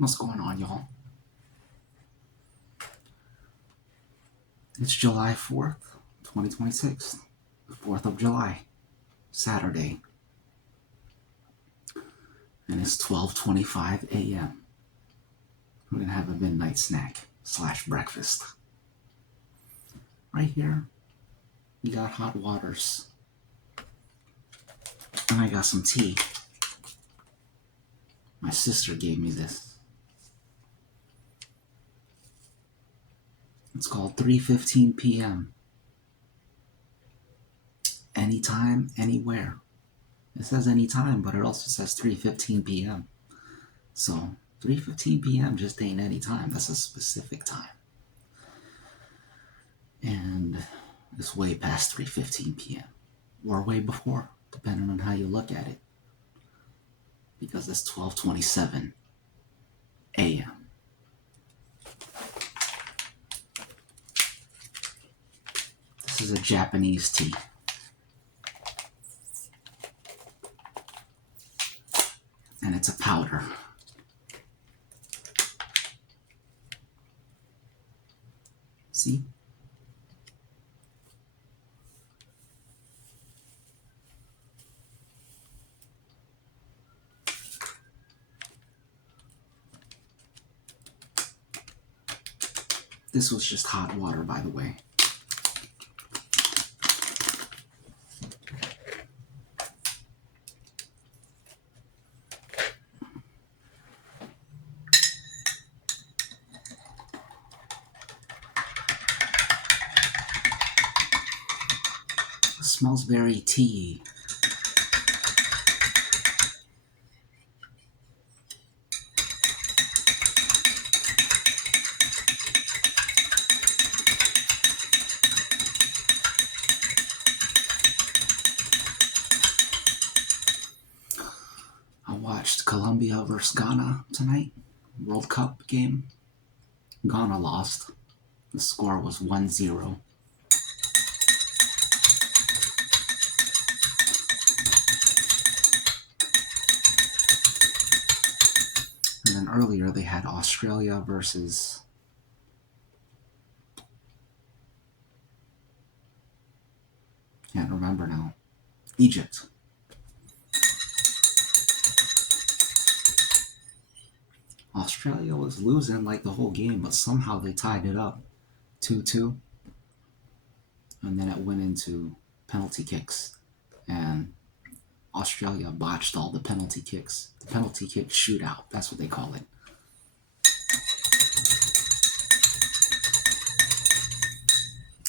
What's going on, y'all? It's July 4th, 2026. The 4th of July, Saturday. And it's 12:25 a.m. We're going to have a midnight snack / breakfast. Right here, we got hot waters. And I got some tea. My sister gave me this. It's called 3:15 p.m. Anytime, anywhere. It says anytime, but it also says 3:15 p.m. So 3:15 p.m. just ain't any time. That's a specific time. And it's way past 3:15 p.m. or way before, depending on how you look at it. Because it's 12:27 a.m. This is a Japanese tea. And it's a powder. See? This was just hot water, by the way. It smells very tea. I watched Colombia versus Ghana tonight. World Cup game. Ghana lost. The score was 1-0. And then earlier they had Australia versus can't remember now. Egypt. Australia was losing like the whole game, but somehow they tied it up 2-2. And then it went into penalty kicks. And Australia botched all the penalty kicks. The penalty kick shootout, that's what they call it.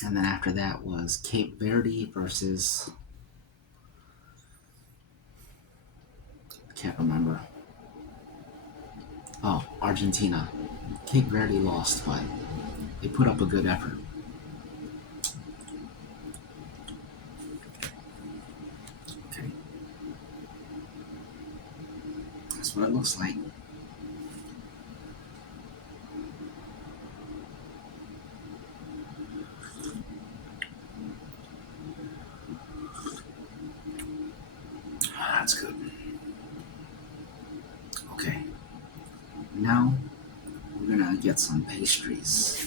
And then after that was Cape Verde versus... I can't remember. Oh, Argentina. Cape Verde lost, but they put up a good effort. Okay. That's what it looks like. That's good. Okay. Now we're gonna get some pastries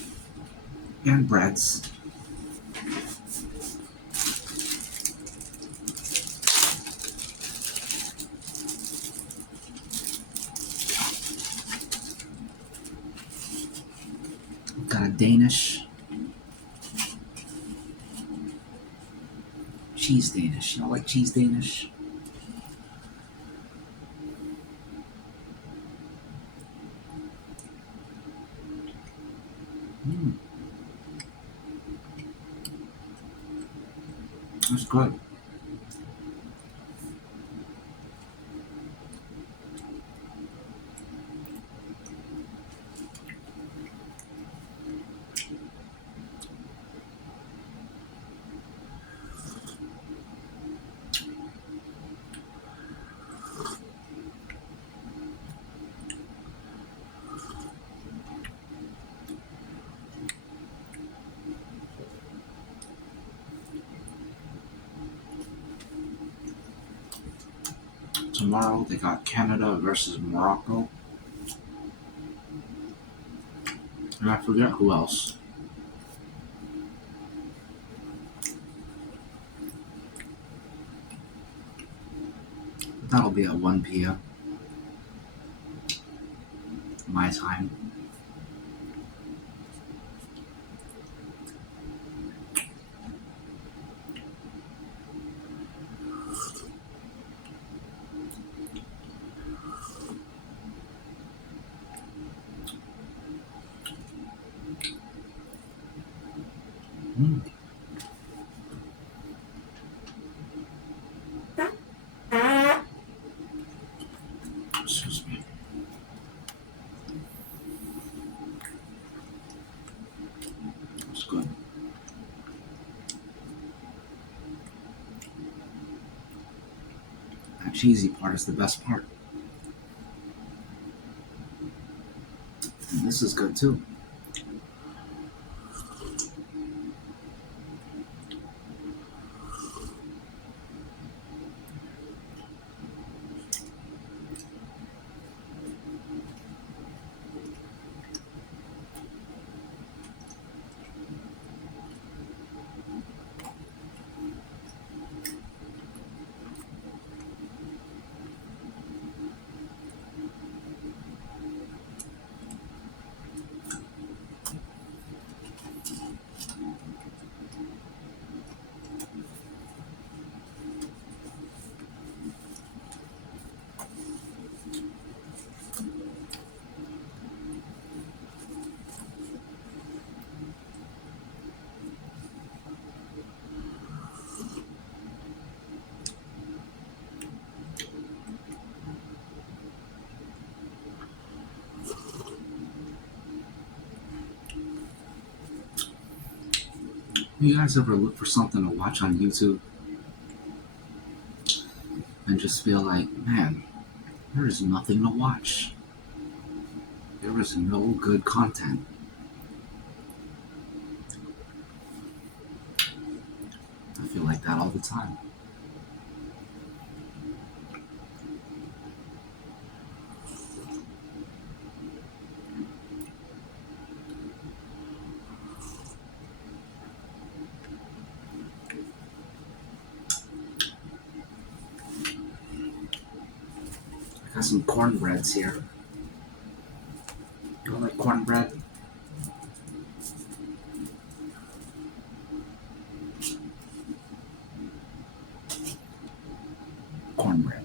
and breads. We've got a Danish cheese Danish. Y'all like cheese Danish? That's good. Tomorrow they got Canada versus Morocco. And I forget who else. That'll be at 1 p.m. my time. Mm. Excuse me. That's good. That cheesy part is the best part. And this is good too. You guys ever look for something to watch on YouTube and just feel like, man, there is nothing to watch? There is no good content. I feel like that all the time. I got some cornbreads here. You like cornbread? Cornbread.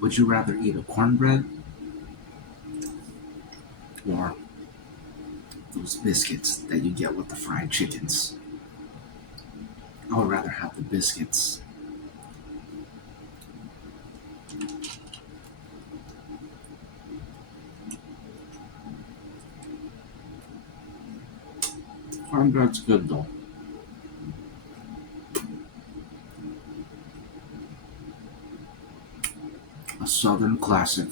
Would you rather eat a cornbread or those biscuits that you get with the fried chickens? I would rather have the biscuits. Cornbread's good though. A southern classic.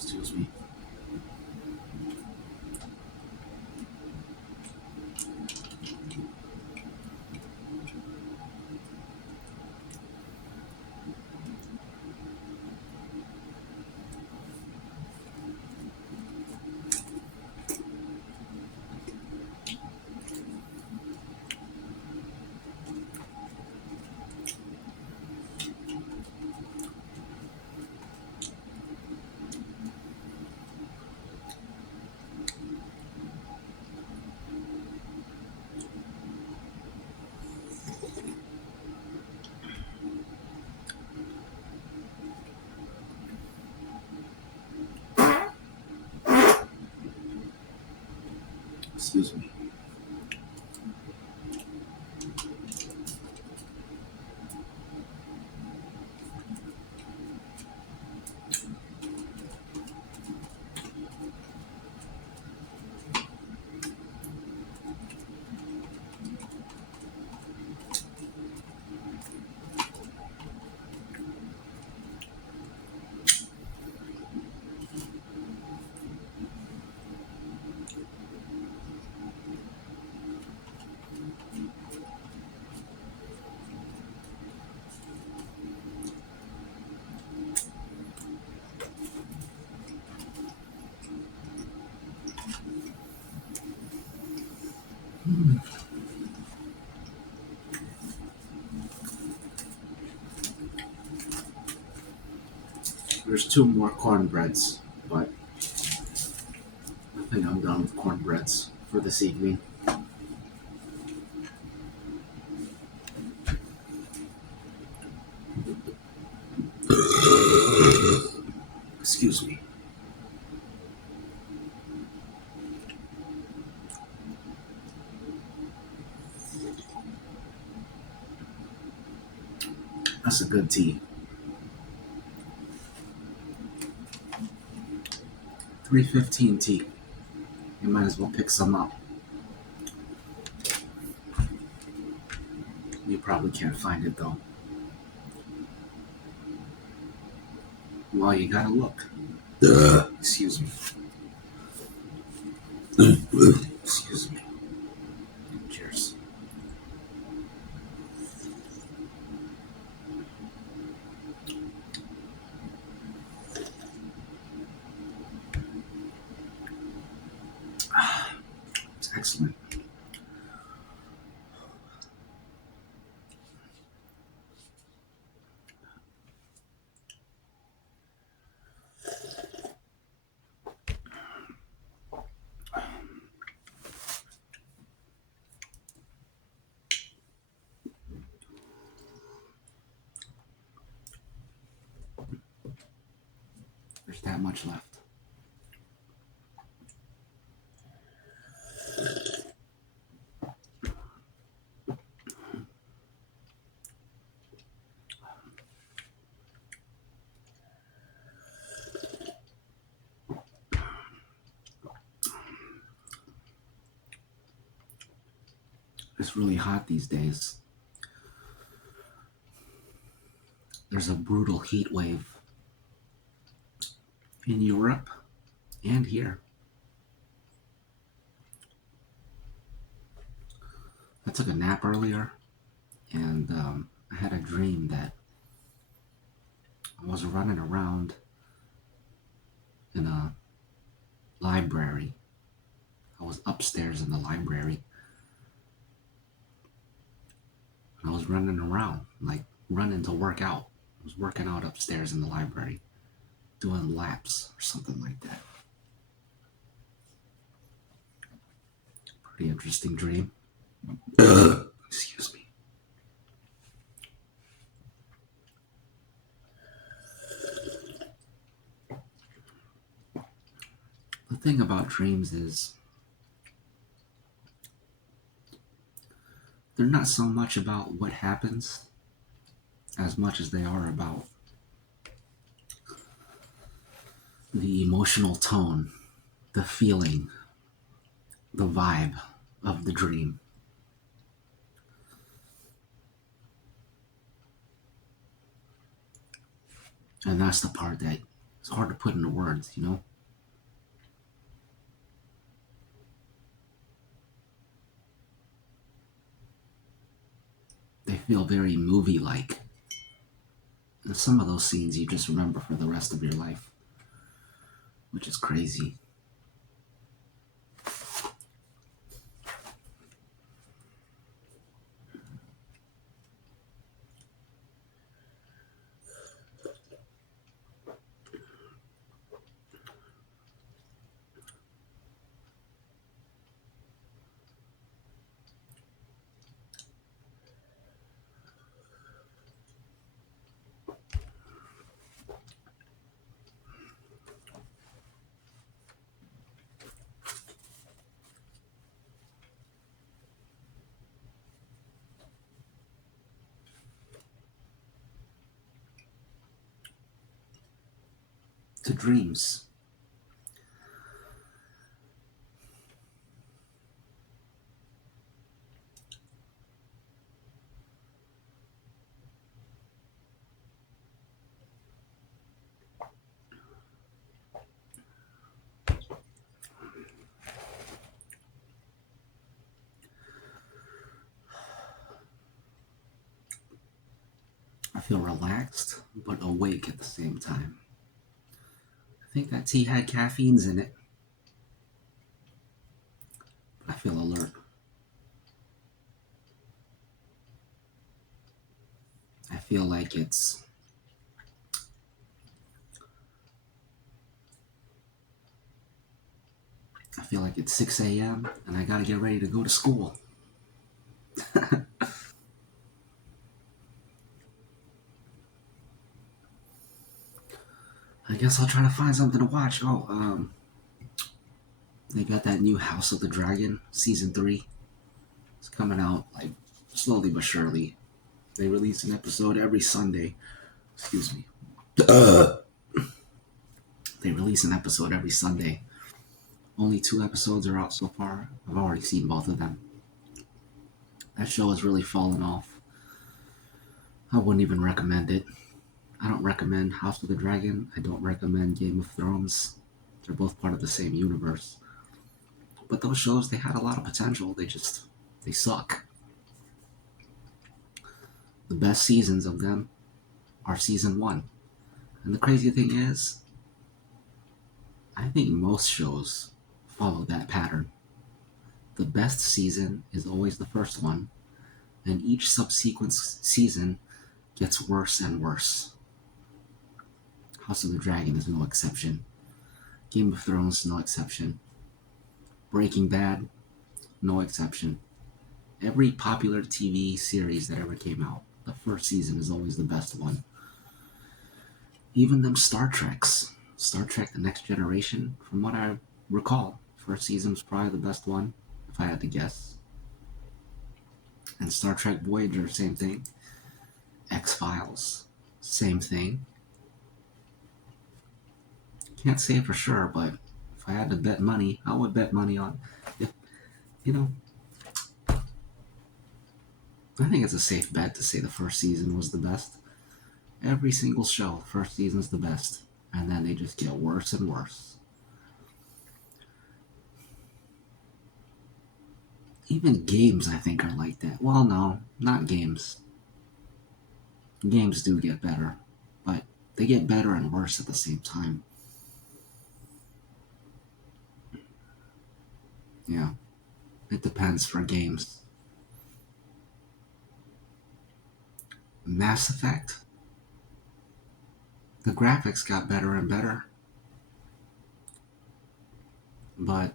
Excuse me. Excuse me. There's two more cornbreads, but I think I'm done with cornbreads for this evening. Excuse me. That's a good tea. 315 tea. You might as well pick some up. You probably can't find it though. Well, you gotta look. Excuse me. Excuse me. Cheers. It's excellent. There's that much left. It's really hot these days. There's a brutal heat wave in Europe and here. I took a nap earlier and I had a dream that I was running around in a library. I was upstairs in the library. I was running around, like running to work out. I was working out upstairs in the library, doing laps or something like that. Pretty interesting dream. Excuse me. The thing about dreams is they're not so much about what happens as much as they are about the emotional tone, the feeling, the vibe of the dream. And that's the part that it's hard to put into words, you know? They feel very movie like. And some of those scenes you just remember for the rest of your life, which is crazy. to dreams. I feel relaxed but awake at the same time. I think that tea had caffeines in it, but I feel alert. I feel like it's I feel like it's 6 a.m. and I gotta get ready to go to school. I guess I'll try to find something to watch. They got that new House of the Dragon season 3. It's coming out like slowly but surely. They release an episode every Sunday. Excuse me. They release an episode every Sunday. Only 2 episodes are out so far. I've already seen both of them. That show has really fallen off. I wouldn't even recommend it. I don't recommend House of the Dragon. I don't recommend Game of Thrones. They're both part of the same universe. But those shows, they had a lot of potential. They suck. The best seasons of them are season 1. And the crazy thing is, I think most shows follow that pattern. The best season is always the first one, and each subsequent season gets worse and worse. House of the Dragon is no exception. Game of Thrones, no exception. Breaking Bad, no exception. Every popular TV series that ever came out, the first season is always the best one. Even them Star Treks. Star Trek The Next Generation, from what I recall, first season was probably the best one, if I had to guess. And Star Trek Voyager, same thing. X-Files, same thing. Can't say for sure, but if I had to bet money, I would bet money on, if, you know, I think it's a safe bet to say the first season was the best. Every single show, first season's the best. And then they just get worse and worse. Even games, I think, are like that. Well, no, not games. Games do get better, but they get better and worse at the same time. Yeah, it depends for games. Mass Effect, the graphics got better and better, but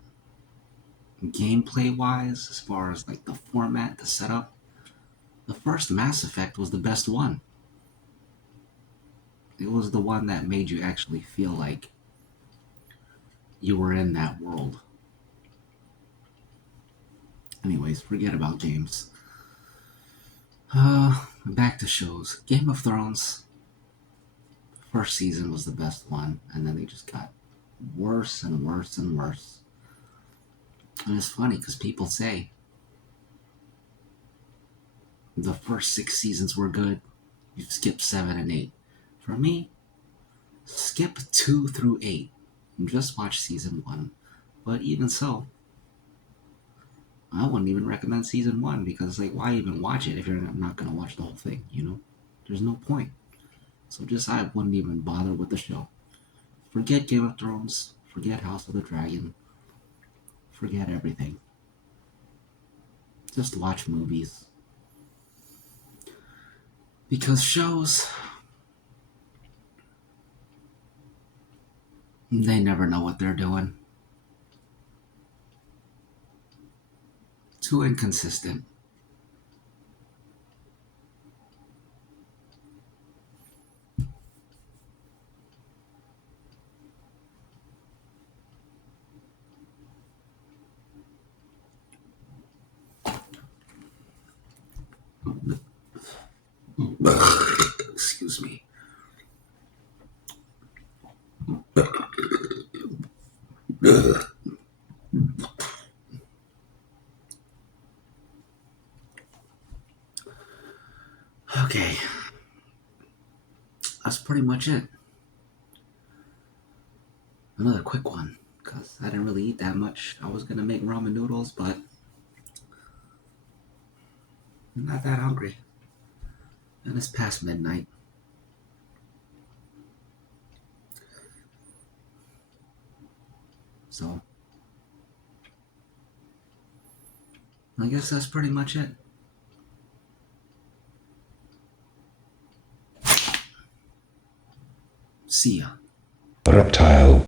gameplay wise, as far as like the format, the setup, the first Mass Effect was the best one. It was the one that made you actually feel like you were in that world. Anyways, forget about games. Back to shows. Game of Thrones, first season was the best one, and then they just got worse and worse and worse. And it's funny because people say the first 6 seasons were good, you skip 7 and 8. For me, skip 2 through 8 and just watch season 1. But even so, I wouldn't even recommend season 1 because, like, why even watch it if you're not going to watch the whole thing, you know? There's no point. So I wouldn't even bother with the show. Forget Game of Thrones, forget House of the Dragon, forget everything. Just watch movies. Because shows, they never know what they're doing. Too inconsistent. Excuse me. much it. Another quick one, because I didn't really eat that much. I was going to make ramen noodles, but I'm not that hungry. And it's past midnight. So, I guess that's pretty much it. See ya. Reptile.